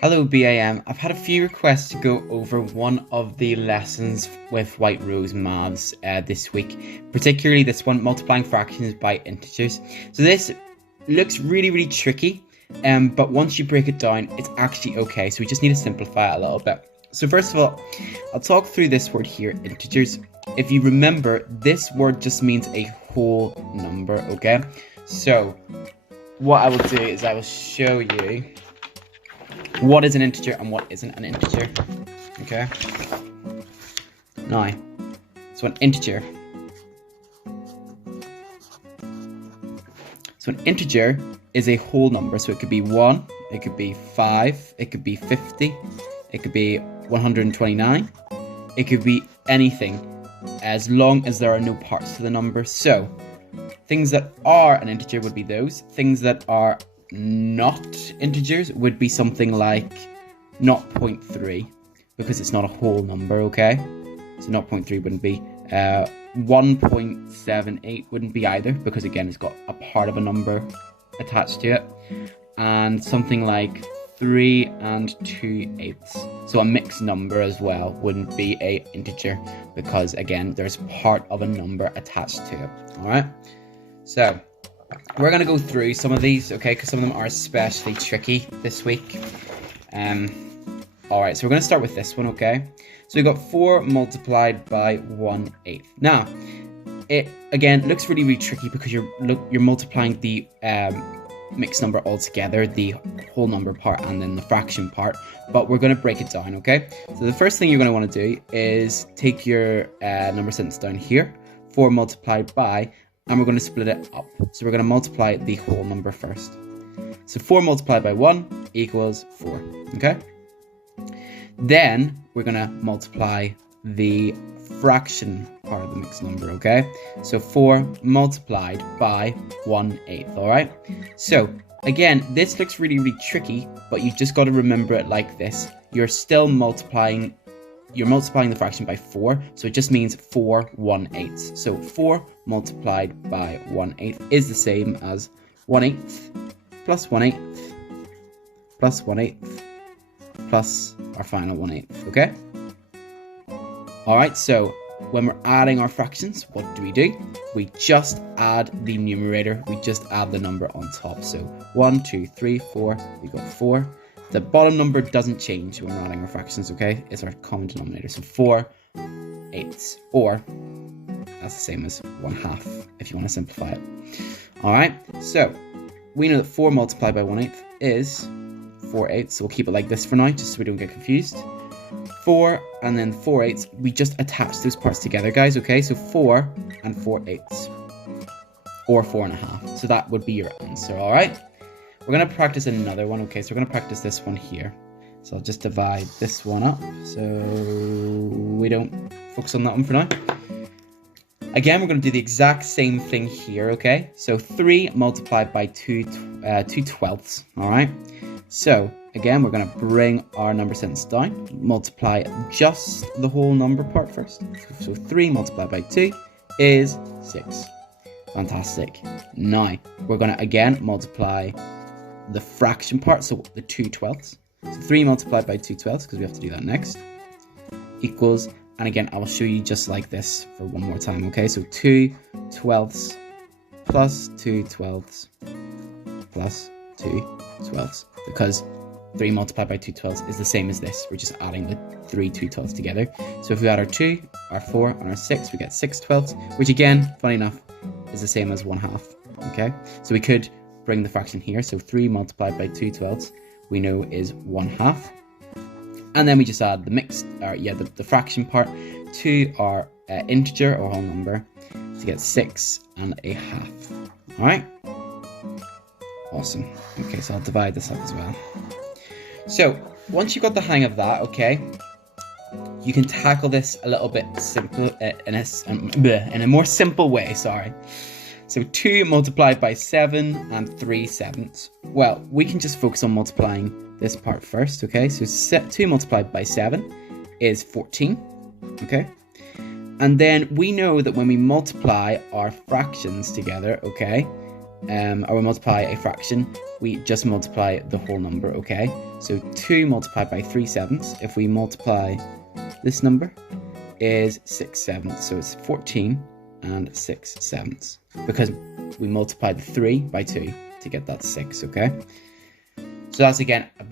Hello BAM, I've had a few requests to go over one of the lessons with White Rose Maths this week, particularly this one, multiplying fractions by integers. So this looks really tricky, but once you break it down, it's actually okay, so we just need to simplify it a little bit. So first of all, I'll talk through this word here, integers. If you remember, this word just means a whole number, okay? So what I will do is I will show you what is an integer and what isn't an integer, okay? Now, so an integer is a whole number, so it could be 1, it could be 5, it could be 50, it could be 129, it could be anything, as long as there are no parts to the number. So, things that are an integer would be those. Things that are not integers would be something like 0.3, because it's not a whole number, okay? So 0.3 wouldn't be. 1.78 wouldn't be either, because again it's got a part of a number attached to it. And something like 3 2/8, so a mixed number as well, wouldn't be a integer, because again there's part of a number attached to it. Alright, so we're going to go through some of these, okay, because some of them are especially tricky this week. Alright, so we're going to start with this one, okay? So we've got 4 multiplied by 1/8. Now, it again looks really tricky because you're multiplying the mixed number all together, the whole number part and then the fraction part, but we're going to break it down, okay? So the first thing you're going to want to do is take your number sentence down here, 4 multiplied by, and we're going to split it up. So we're going to multiply the whole number first. So 4 multiplied by 1 equals 4, okay? Then we're going to multiply the fraction part of the mixed number, okay? So 4 multiplied by 1/8, alright? So again, this looks really tricky, but you just got to remember it like this. You're multiplying the fraction by 4, so it just means 4 1/8. So 4 multiplied by 1/8 is the same as 1/8 plus 1/8 plus 1/8 plus our final 1/8, okay? Alright, so when we're adding our fractions, what do? We just add the numerator, we just add the number on top. So 1, 2, 3, 4, we got 4. The bottom number doesn't change when we're adding our fractions, okay? It's our common denominator. So 4/8, or that's the same as 1/2 if you want to simplify it. Alright, so we know that 4 multiplied by 1/8 is 4/8, so we'll keep it like this for now, just so we don't get confused. 4 and then 4/8, we just attach those parts together, guys, okay? So 4 and 4/8, or 4.5. So that would be your answer, alright? We're going to practice another one, okay? So we're going to practice this one here. So I'll just divide this one up, so we don't focus on that one for now. Again, we're going to do the exact same thing here, okay? So 3 multiplied by 2/12, alright? So, again, we're going to bring our number sentence down, multiply just the whole number part first. So 3 multiplied by 2 is 6. Fantastic. Now, we're going to, again, multiply the fraction part, so the 2/12. So 3 multiplied by 2/12, because we have to do that next, equals, and again, I will show you just like this for one more time, okay? So 2/12 plus 2/12 plus 2/12. Because 3 multiplied by 2/12 is the same as this. We're just adding the 3 2/12 together. So if we add our 2, our 4, and our 6, we get 6/12, which again, funny enough, is the same as 1/2, okay? So we could bring the fraction here. So 3 multiplied by 2/12 we know is 1/2. And then we just add the fraction part to our integer or whole number to get 6.5. Alright? Awesome. Okay, so I'll divide this up as well. So, once you've got the hang of that, okay, you can tackle this a little bit simpler, in a more simple way, sorry. So 2 multiplied by 7 and 3/7. Well, we can just focus on multiplying this part first, okay? So 2 multiplied by 7 is 14, okay? And then we know that when we multiply our fractions together, okay, or we multiply a fraction, we just multiply the whole number, okay? So 2 multiplied by 3/7, if we multiply this number, is 6/7. So it's 14 and 6/7, because we multiplied the 3 by 2 to get that 6, okay? So that's, again, a bit